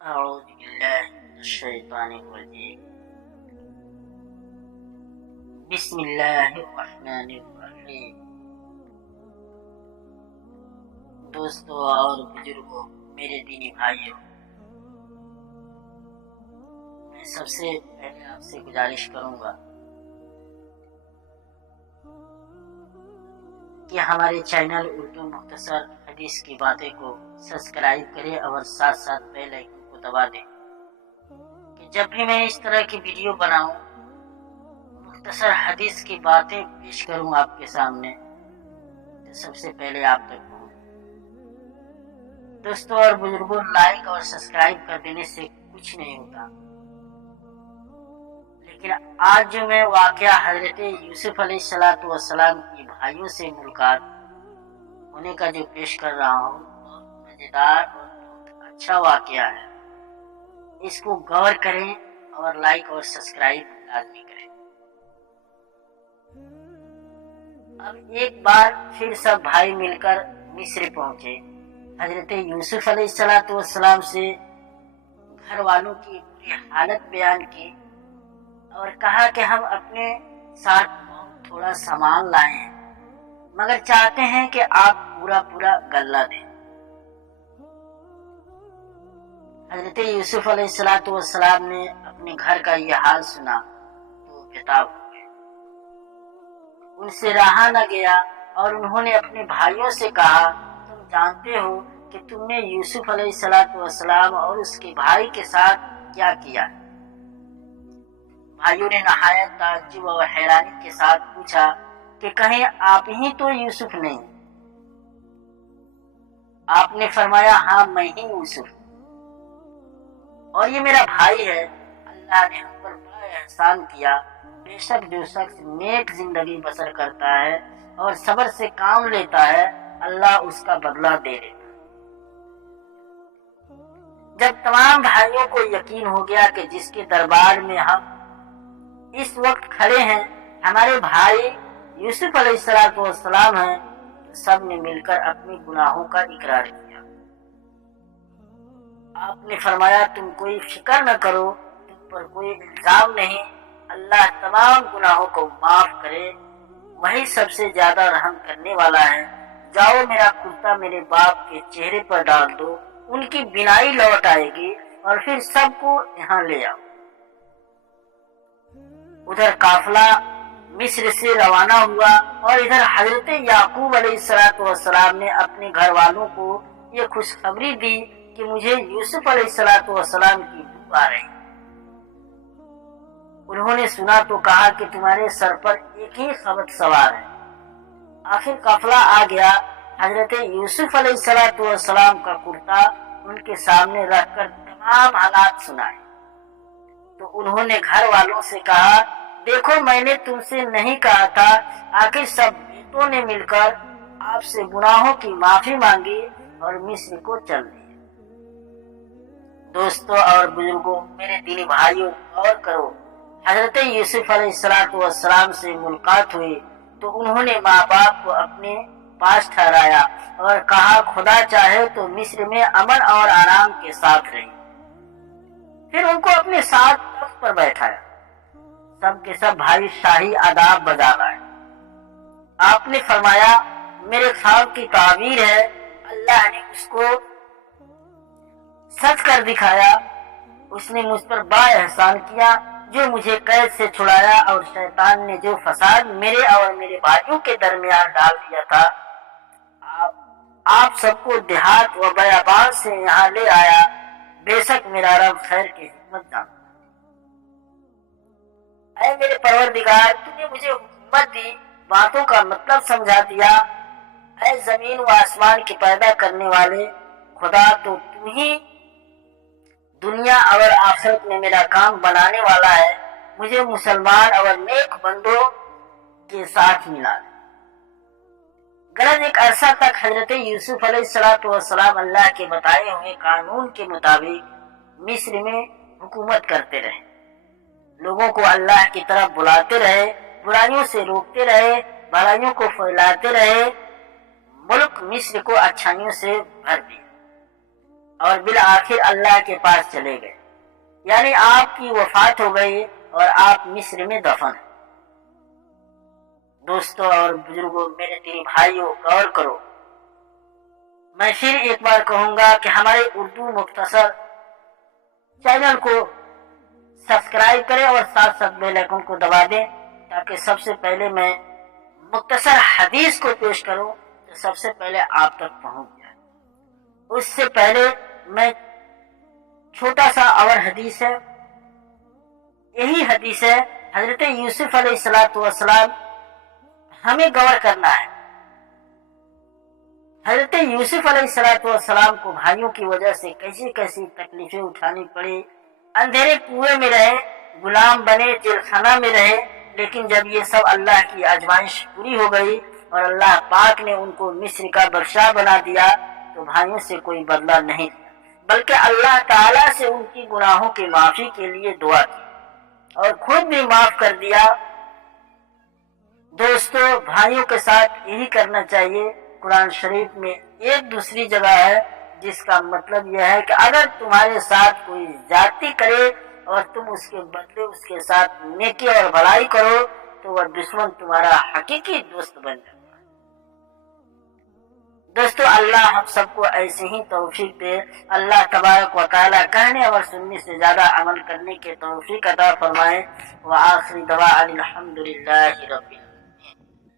أعوذ بالله من الشيطان الرجيم. بسم الله الرحمن الرحیم. دوستوں اور بزرگوں، میرے دینی بھائیوں، میں سب سے پہلے آپ سے گزارش کروں گا کہ ہمارے چینل اردو مختصر حدیث کی باتیں کو سبسکرائب کریں اور ساتھ ساتھ بیل آئیکن کو دبا دیں کہ جب بھی میں اس طرح کی ویڈیو بناؤں، مختصر حدیث کی باتیں پیش کروں آپ کے سامنے، تو سب سے پہلے آپ تک پہنچ. دوستوں اور بزرگوں، لائک اور سبسکرائب کر دینے سے کچھ نہیں ہوتا، لیکن آج جو میں واقعہ حضرت یوسف علیہ السلام کی بھائیوں سے ملاقات ہونے کا جو پیش کر رہا ہوں، بہت مزیدار اور بہت اچھا واقعہ ہے. اس کو غور کریں اور لائک اور سبسکرائب لازمی کریں. اب ایک بار پھر سب بھائی مل کر مصر پہنچے. حضرت یوسف علیہ السلام سے گھر والوں کی پوری حالت بیان کی اور کہا کہ ہم اپنے ساتھ بہت تھوڑا سامان لائے ہیں، مگر چاہتے ہیں کہ آپ پورا غلہ دیں. حضرت یوسف علیہ السلام نے اپنے گھر کا یہ حال سنا تو بےتاب ہو گئے. ان سے رہا نہ گیا اور انہوں نے اپنے بھائیوں سے کہا، تم جانتے ہو کہ تم نے یوسف علیہ السلام اور اس کے بھائی کے ساتھ کیا کیا. بھائیوں نے نہایت تعجب اور حیرانی کے ساتھ پوچھا کہ کہیں آپ ہی تو یوسف نہیں؟ آپ نے فرمایا، ہاں میں ہی یوسف، اور یہ میرا بھائی ہے. اللہ نے ہم پر بڑا احسان کیا. بے شک جو شخص نیک زندگی بسر کرتا ہے اور صبر سے کام لیتا ہے، اللہ اس کا بدلہ دے دیتا ہے. جب تمام بھائیوں کو یقین ہو گیا کہ جس کے دربار میں ہم اس وقت کھڑے ہیں ہمارے بھائی یوسف علیہ السلام ہیں، سب نے مل کر اپنی گناہوں کا اقرار کیا. آپ نے فرمایا، تم کوئی فکر نہ کرو، تم پر کوئی الزام نہیں. اللہ تمام گناہوں کو معاف کرے، وہی سب سے زیادہ رحم کرنے والا ہے. جاؤ، میرا کرتا میرے باپ کے چہرے پر ڈال دو، ان کی بینائی لوٹ آئے گی، اور پھر سب کو یہاں لے آؤ. ادھر قافلہ مصر سے روانہ ہوا اور ادھر حضرت یعقوب علیہ السلام نے اپنے گھر والوں کو یہ خوشخبری دی کہ مجھے یوسف علیہ السلام کی بو آ رہی. انہوں نے سنا تو کہا کہ تمہارے سر پر ایک ہی خبر سوار ہے. آخر قافلہ آ گیا. حضرت یوسف علیہ السلام کا کرتا ان کے سامنے رکھ کر تمام حالات سنائے تو انہوں نے گھر والوں سے کہا، دیکھو میں نے تم سے نہیں کہا تھا. آخر سب بیٹوں نے مل کر آپ سے گناہوں کی معافی مانگی اور مصر کو چل دیے. دوستوں اور بزرگوں، میرے دینی بھائیوں، غور کرو. حضرت یوسف علیہ السلام سے ملاقات ہوئی تو انہوں نے ماں باپ کو اپنے پاس ٹھہرایا اور کہا، خدا چاہے تو مصر میں امن اور آرام کے ساتھ رہیں. پھر ان کو اپنے ساتھ تخت پر بیٹھایا. سب کے سب بھائی شاہی آداب بجا لائے. آپ نے فرمایا، میرے خواب کی تعبیر ہے، اللہ نے اس کو سچ کر دکھایا. اس نے مجھ پر بڑا احسان کیا، جو مجھے قید سے چھڑایا، اور شیطان نے جو فساد میرے اور میرے بھائیوں کے درمیان ڈال دیا تھا، آپ سب کو دیہات و بیابان سے یہاں لے آیا. بے شک میرا رب خیر کی حکمت جانتا. اے میرے پروردگار، تو نے مجھے حکمت دی، باتوں کا مطلب سمجھا دیا. اے زمین و آسمان کے پیدا کرنے والے خدا، تو تم ہی دنیا اور آخرت میں میرا کام بنانے والا ہے. مجھے مسلمان اور نیک بندوں کے ساتھ ملا. غرض ایک عرصہ تک حضرت یوسف علیہ السلام اللہ کے بتائے ہوئے قانون کے مطابق مصر میں حکومت کرتے رہے. لوگوں کو اللہ کی طرف بلاتے رہے، برائیوں سے روکتے رہے، بھلائیوں کو پھیلاتے رہے. ملک مصر کو اچھائیوں سے بھر دیا. اور بالآخر اللہ کے پاس چلے گئے، یعنی آپ کی وفات ہو گئی اور آپ مصر میں دفن ہیں۔ دوستوں اور بزرگوں، میرے دینی بھائیوں، غور کرو۔ میں پھر ایک بار کہوں گا کہ ہمارے اردو مختصر چینل کو سبسکرائب کریں اور ساتھ ساتھ بیل آئیکن کو دبا دیں، تاکہ سب سے پہلے میں مختصر حدیث کو پیش کروں تو سب سے پہلے آپ تک پہنچ جائے۔ اس سے پہلے میں چھوٹا سا اور حدیث ہے، یہی حدیث ہے حضرت یوسف علیہ السلام، ہمیں غور کرنا ہے۔ حضرت یوسف علیہ السلام کو بھائیوں کی وجہ سے کیسی کیسی تکلیفیں اٹھانی پڑی، اندھیرے کنویں میں رہے، غلام بنے، جیل خانہ میں رہے، لیکن جب یہ سب اللہ کی آزمائش پوری ہو گئی اور اللہ پاک نے ان کو مصر کا بادشاہ بنا دیا تو بھائیوں سے کوئی بدلہ نہیں دیا، بلکہ اللہ تعالیٰ سے ان کی گناہوں کی معافی کے لیے دعا کی اور خود بھی معاف کر دیا۔ دوستو بھائیوں کے ساتھ یہی کرنا چاہیے۔ قرآن شریف میں ایک دوسری جگہ ہے جس کا مطلب یہ ہے کہ اگر تمہارے ساتھ کوئی زیادتی کرے اور تم اس کے بدلے اس کے ساتھ نیکی اور بھلائی کرو تو وہ دشمن تمہارا حقیقی دوست بن جائے۔ دوستو اللہ ہم سب کو ایسے ہی توفیق دے۔ اللہ تبارک و تعالی کہنے اور سننے سے زیادہ عمل کرنے کے توفیق عطا فرمائے۔ وآخر دعوانا الحمدللہ رب العالمین۔